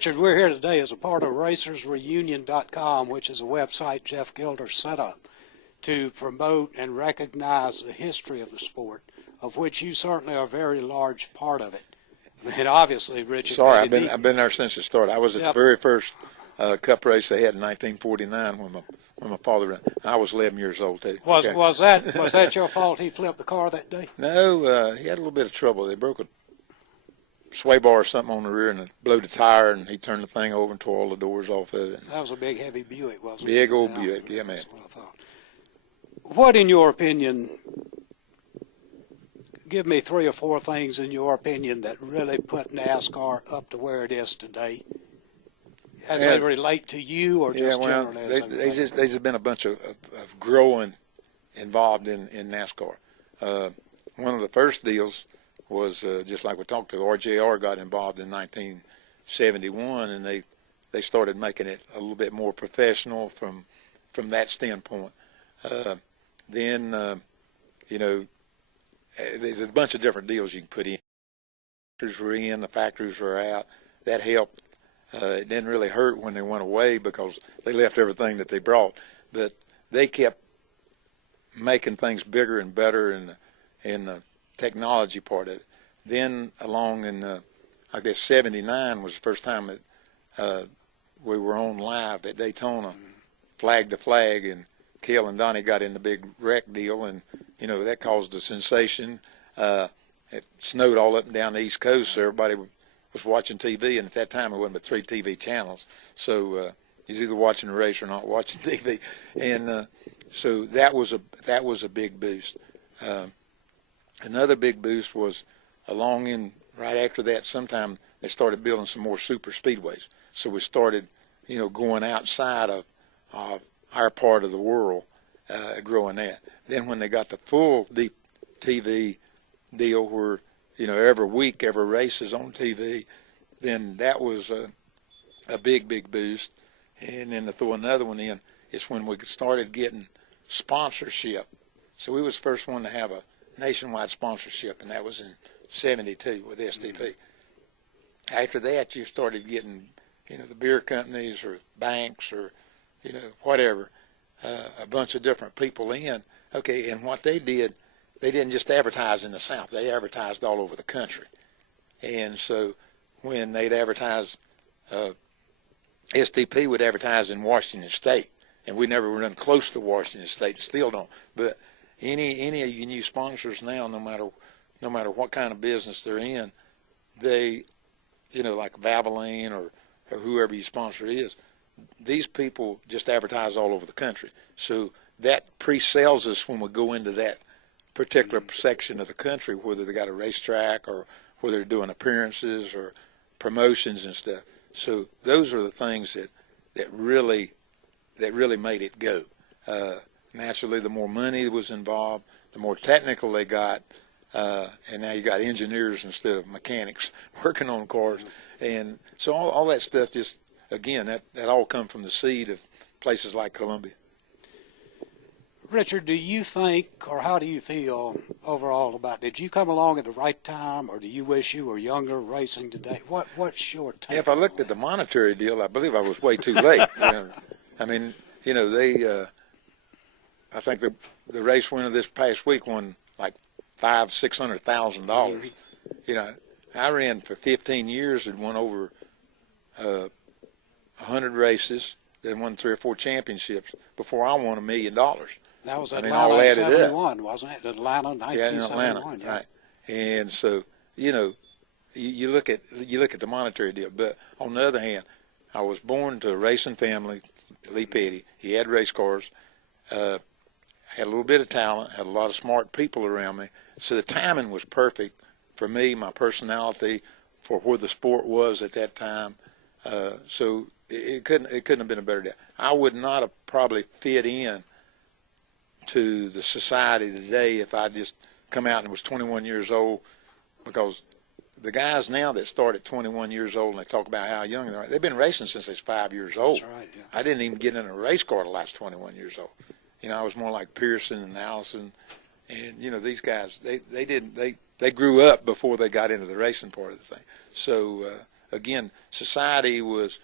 Richard, we're here today as a part of racersreunion.com, which is a website Jeff Gilder set up to promote and recognize the history of the sport, of which you certainly are a very large part of it. And obviously, Richard. Sorry, I've been there since it started. I was at Yep. the very first Cup race they had in 1949 when my father ran. I was 11 years old too. Was Okay. was that your fault? He flipped the car that day? No, he had a little bit of trouble. They broke a sway bar or something on the rear and it blew the tire, and he turned the thing over and tore all the doors off of it. That was a big, heavy Buick, wasn't it? Big old Buick, yeah, man. That's what I thought. What, in your opinion, give me 3 or 4 things in your opinion that really put NASCAR up to where it is today, as they relate to you or just generally? There's just been a bunch of growing involved in NASCAR. One of the first deals was just like we talked to, RJR got involved in 1971, and they started making it a little bit more professional from that standpoint. Then there's a bunch of different deals you can put in. The factories were in, the factories were out. That helped. It didn't really hurt when they went away because they left everything that they brought, but they kept making things bigger and better in the technology part of it. Then along in, I guess, 79 was the first time that we were on live at Daytona, flag to flag, and Cale and Donnie got in the big wreck deal, and, that caused a sensation. It snowed all up and down the East Coast, so everybody was watching TV, and at that time it wasn't but 3 TV channels. So he's either watching the race or not watching TV. And so that was a big boost. Another big boost was along in right after that, sometime they started building some more super speedways. So we started, going outside of our part of the world, growing that. Then when they got the full deep TV deal where, every week, every race is on TV, then that was a big, big boost. And then to throw another one in is when we started getting sponsorship. So we was the first one to have a nationwide sponsorship, and that was in 72 with STP. After that, you started getting, the beer companies or banks or, whatever, a bunch of different people in. Okay, and what they did, they didn't just advertise in the South. They advertised all over the country. And so when they'd advertise, STP would advertise in Washington State, and we never run close to Washington State, and still don't. But any of you new sponsors now, no matter what kind of business they're in, they, like Valvoline or whoever your sponsor is, these people just advertise all over the country. So that pre-sells us when we go into that particular section of the country, whether they got a racetrack or whether they're doing appearances or promotions and stuff. So those are the things that really made it go. Naturally, the more money was involved, the more technical they got, and now you got engineers instead of mechanics working on cars. And so all that stuff just, again, that all come from the seed of places like Columbia. Richard, do you think, or how do you feel overall about, did you come along at the right time, or do you wish you were younger racing today? What's your take? If I looked at the monetary deal, I believe I was way too late. I mean, they, I think the race winner this past week won like $500,000-$600,000. I ran for 15 years and won over 100 races, then won 3 or 4 championships before I won $1 million. That was Atlanta in 71, wasn't it? Atlanta, 1971. Yeah, in Atlanta, right. And so, you look at the monetary deal. But on the other hand, I was born to a racing family, Lee Petty. He had race cars, had a little bit of talent, had a lot of smart people around me. So the timing was perfect for me, my personality, for where the sport was at that time. So it couldn't have been a better day. I would not have probably fit in to the society today if I just come out and was 21 years old, because the guys now that start at 21 years old and they talk about how young they are, they've been racing since they was 5 years old. That's right, yeah. I didn't even get in a race car till I was 21 years old. I was more like Pearson and Allison, and these guys, they grew up before they got into the racing part of the thing. So again, society was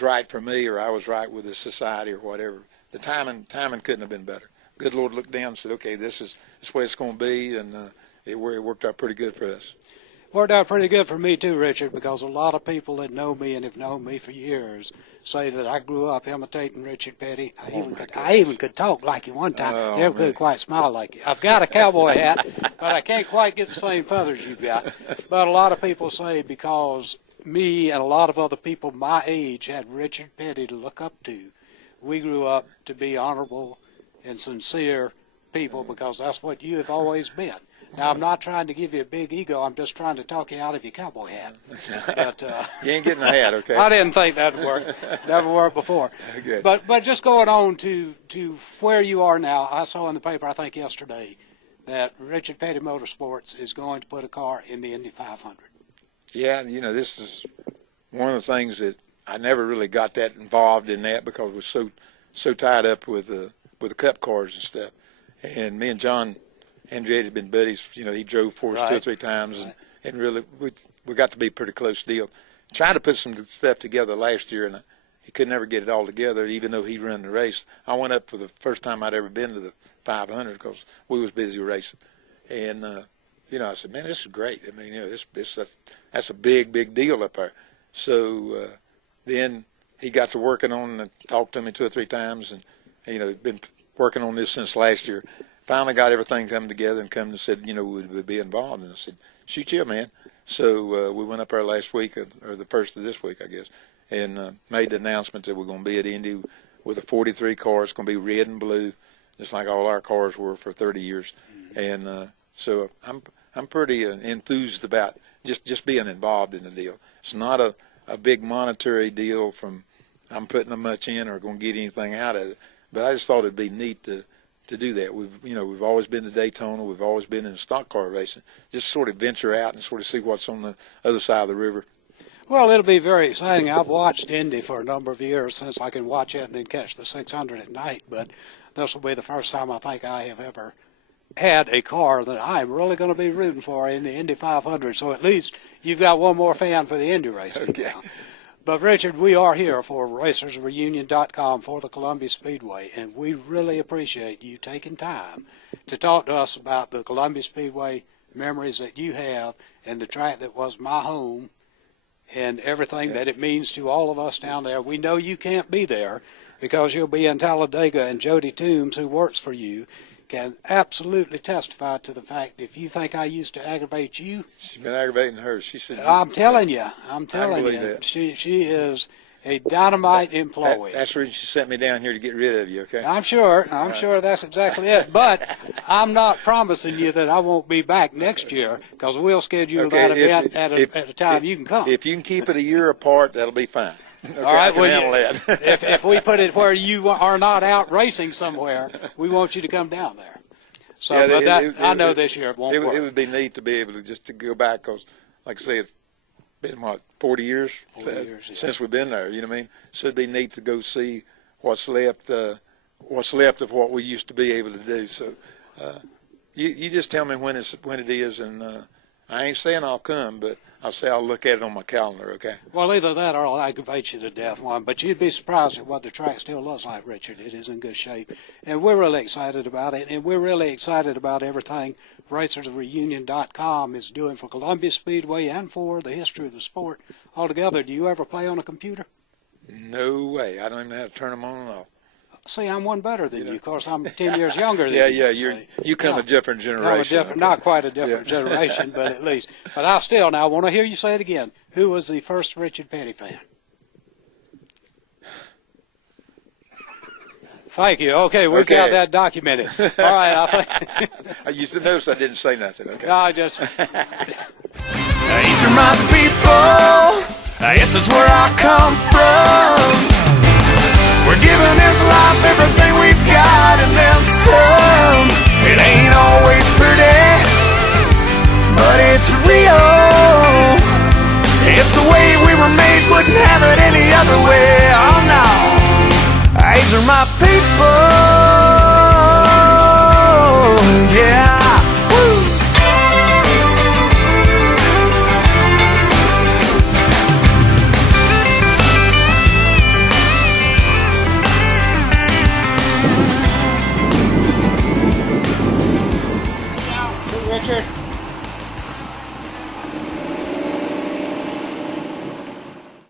right for me, or I was right with the society, or whatever. The timing couldn't have been better. Good Lord looked down and said, okay, this is the way it's going to be, and it worked out pretty good for us. Worked out pretty good for me too, Richard, because a lot of people that know me and have known me for years say that I grew up imitating Richard Petty. I even could talk like you one time. Never could quite smile like you. I've got a cowboy hat, but I can't quite get the same feathers you've got. But a lot of people say because me and a lot of other people my age had Richard Petty to look up to, we grew up to be honorable and sincere people, because that's what you have always been. Now, I'm not trying to give you a big ego. I'm just trying to talk you out of your cowboy hat. But, you ain't getting a hat, okay? I didn't think that would work. Never worked before. Good. But just going on to where you are now, I saw in the paper, I think yesterday, that Richard Petty Motorsports is going to put a car in the Indy 500. Yeah, this is one of the things that I never really got that involved in that, because we was so tied up with the Cup cars and stuff. And me and John Andretti had been buddies. He drove for us 2 or 3 times, and really we got to be a pretty close deal. Tried to put some stuff together last year, and he could never get it all together, even though he run the race. I went up for the first time I'd ever been to the 500 because we was busy racing. And, I said, man, this is great. I mean, that's a big deal up there. So then he got to working on and talked to me 2 or 3 times, and, been working on this since last year. Finally got everything come together and come and said, would we be involved? And I said, shoot you, man. So we went up there last week, or the first of this week, I guess, and made the announcement that we're going to be at Indy with a 43 car. It's going to be red and blue, just like all our cars were for 30 years. Mm-hmm. And so I'm pretty enthused about just being involved in the deal. It's not a big monetary deal from I'm putting much in or going to get anything out of it, but I just thought it'd be neat to do that. We've always been to Daytona. We've always been in stock car racing. Just sort of venture out and sort of see what's on the other side of the river. Well, it'll be very exciting. I've watched Indy for a number of years since I can watch it and then catch the 600 at night, but this will be the first time I think I have ever had a car that I'm really going to be rooting for in the Indy 500. So at least you've got one more fan for the Indy racing. Okay. Now. But, Richard, we are here for racersreunion.com for the Columbia Speedway, and we really appreciate you taking time to talk to us about the Columbia Speedway memories that you have and the track that was my home and everything that it means to all of us down there. We know you can't be there because you'll be in Talladega, and Jody Toombs, who works for you, can absolutely testify to the fact if you think I used to aggravate you. She's been aggravating her. She said, I'm telling you. She is a dynamite employee. That's the reason she sent me down here to get rid of you, okay? I'm sure that's exactly it. But I'm not promising you that I won't be back next year, because we'll schedule that event at a time you can come. If you can keep it a year apart, that'll be fine. Okay, all right, if we put it where you are not out racing somewhere, we want you to come down there. So, I know this year it won't work. It would be neat to be able to go back, because, like I say, it's been, 40 years, since we've been there, you know what I mean? So it'd be neat to go see what's left of what we used to be able to do. So you just tell me when it is, and I ain't saying I'll come, but I'll say I'll look at it on my calendar, okay? Well, either that or I'll aggravate you to death, but you'd be surprised at what the track still looks like, Richard. It is in good shape, and we're really excited about it, and we're really excited about everything racersreunion.com is doing for Columbia Speedway and for the history of the sport altogether. Do you ever play on a computer? No way. I don't even know how to turn them on and off. See, I'm one better than you. Of course, I'm 10 years younger than you. Yeah, you come a different generation. Not quite a different generation, but at least. But I want to hear you say it again. Who was the first Richard Petty fan? Thank you. Okay, we've got that documented. All right. You should notice I didn't say nothing, okay? No, I just... These are my people. This is where I come from. We're giving this life everything we've got and then some. It ain't always pretty, but it's real. It's the way we were made, wouldn't have it any other way. Oh no, these are my people.